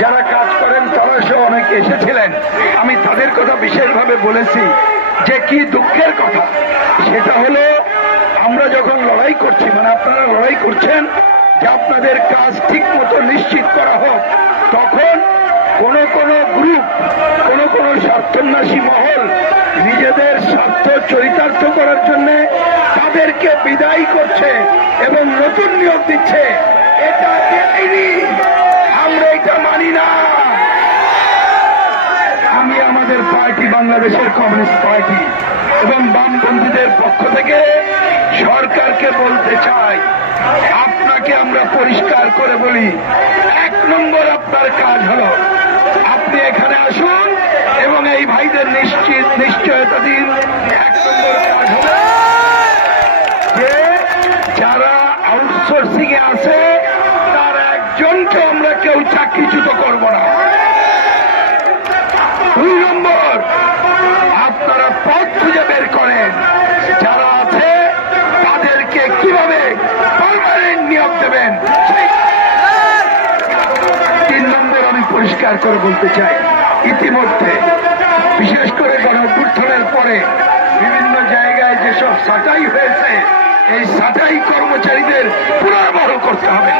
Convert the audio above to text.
যারা কাজ করেন তারা সহ অনেকে এসেছিলেন। আমি তাদের কথা বিশেষভাবে বলেছি যে কি দুঃখের কথা, সেটা হলো আমরা যখন লড়াই করছি, মানে আপনারা লড়াই করছেন যে আপনাদের কাজ ঠিক মতো নিশ্চিত করা হোক, তখন কোন গ্রুপ, কোন স্বার্থন্যাসী মহল নিজেদের স্বার্থ চরিতার্থ করার জন্য তাদেরকে বিদায় করছে এবং নতুন নিয়োগ দিচ্ছে। এটা আমরা এটা মানি না। আমি আমাদের পার্টি, বাংলাদেশের কমিউনিস্ট পার্টি এবং বামপন্থীদের পক্ষ থেকে সরকারকে বলতে চাই, আপনাকে আমরা পরিষ্কার করে বলি, 1 নম্বর আপনার কাজ হলো আপনি এখানে আসুন এবং এই ভাইদের নিশ্চয়তা দিন। 1 নম্বর কাজ হলো যে যারা আউটসোর্সিং এ আছে তার একজনকে আমরা কেউ চাকরিচ্যুত করব না। 2 নম্বর, আপনারা পথ খুঁজে বের করেন যারা আছে তাদেরকে কিভাবে পার্মানেন্ট নিয়োগ দেবেন। 3 নম্বর আমি পরিষ্কার করে বলতে চাই, ইতিমধ্যে বিশেষ করে গণঅভ্যুত্থানের পরে বিভিন্ন জায়গায় যেসব ছাঁটাই হয়েছে, এই ছাঁটাই কর্মচারীদের পুনর্বহাল করতে হবে।